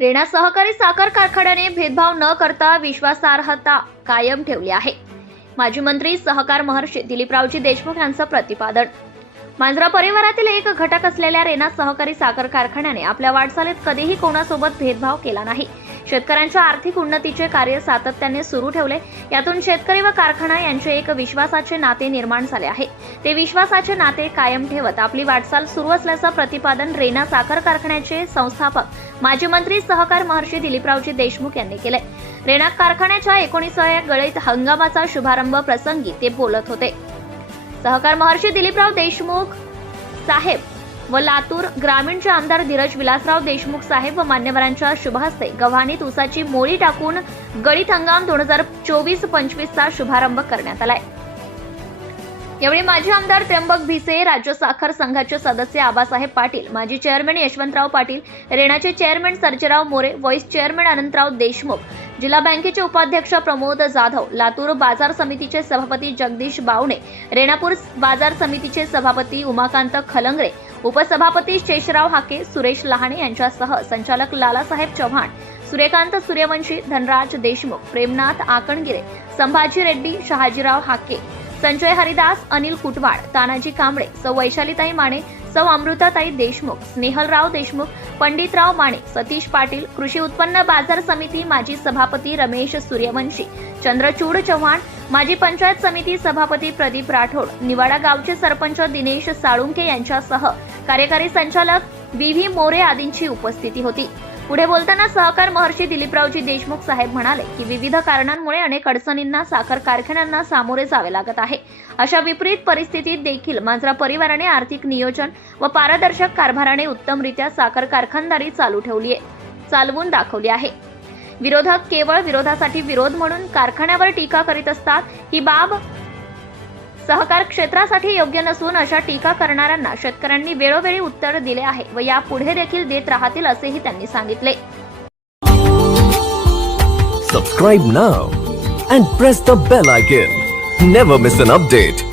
रेणा सहकारी साखर कारखान्याने भेदभाव न करता विश्वासार्हता कायम ठेवली आहे. माजी मंत्री सहकार महर्षी दिलीपरावजी देशमुख यांचं प्रतिपादन. मांजरा परिवारातील एक घटक असलेल्या रेणा सहकारी साखर कारखान्याने आपल्या वाटचालीत कधीही कोणासोबत भेदभाव केला नाही. शेतकऱ्यांच्या आर्थिक उन्नतीचे कार्य सातत्याने सुरू ठेवले. यातून शेतकरी व कारखाना यांचे एक विश्वासाचे नाते निर्माण झाले आहे. ते विश्वासाचे नाते कायम ठेवत आपली वाटचाल सुरू असल्याचं प्रतिपादन रेना साखर कारखान्याचे संस्थापक माजी मंत्री सहकार महर्षी दिलीपरावजी देशमुख यांनी केले रेणा कारखान्याच्या एकोणीसाव्या गळीत हंगामाचा शुभारंभ प्रसंगी ते बोलत होते. सहकार महर्षी दिलीपराव देशमुख साहेब व लातूर ग्रामीणचे आमदार धीरज विलासराव देशमुख साहेब व मान्यवरांच्या शुभहस्ते गव्हाणीत ऊसाची मोळी टाकून गळीत हंगाम दोन हजार चोवीस पंचवीसचा शुभारंभ करण्यात आलाय. यावेळी माजी आमदार त्र्यंबक भिसे राज्य साखर संघाचे सदस्य आबासाहेब पाटील माजी chairman Yashwantrao Patil रेणाचे chairman Sarjerao More vice chairman Anantrao Deshmukh जिल्हा बँकेचे उपाध्यक्ष प्रमोद जाधव लातूर बाजार समितीचे सभापती जगदीश बावणे रेणापूर बाजार समितीचे सभापती उमाकांत खलंगरे उपसभापती शेषराव हाके सुरेश लहाणे यांच्यासह संचालक लालासाहेब चव्हाण सूर्यकांत सूर्यवंशी धनराज देशमुख प्रेमनाथ आकणगिरे संभाजी रेड्डी शहाजीराव हाके संजय हरिदास अनिल कुटवाड तानाजी कांबळे सौ वैशालीताई माने सौ अमृताताई देशमुख स्नेहलराव देशमुख पंडितराव माने सतीश पाटील कृषी उत्पन्न बाजार समिती माजी सभापती रमेश सूर्यवंशी चंद्रचूड चव्हाण माजी पंचायत समिती सभापती प्रदीप राठोड निवाडा गावचे सरपंच दिनेश साळुंके यांच्यासह कार्यकारी संचालक बी व्ही मोरे आदींची उपस्थिती होती. पुढे बोलताना सहकार महर्षी दिलीपरावजी देशमुख साहेब म्हणाले की विविध कारणांमुळे अनेक अडचणींना साखर कारखान्यांना सामोरे जावे लागत आहे. अशा विपरीत परिस्थितीत देखील मांजरा परिवाराने आर्थिक नियोजन व पारदर्शक कारभाराने उत्तमरित्या साखर कारखानदारी चालू ठेवली आहे चालवून दाखवली आहे. विरोधक केवळ विरोधासाठी विरोध म्हणून कारखान्यावर टीका करीत असतात ही बाब सहकार क्षेत्रासाठी योग्य नसून अशा टीका करणाऱ्यांना शेतकऱ्यांनी वेळोवेळी उत्तर दिले आहे व यापुढे देखील देत राहतील असेही त्यांनी सांगितले. Subscribe now and press the bell icon never miss an update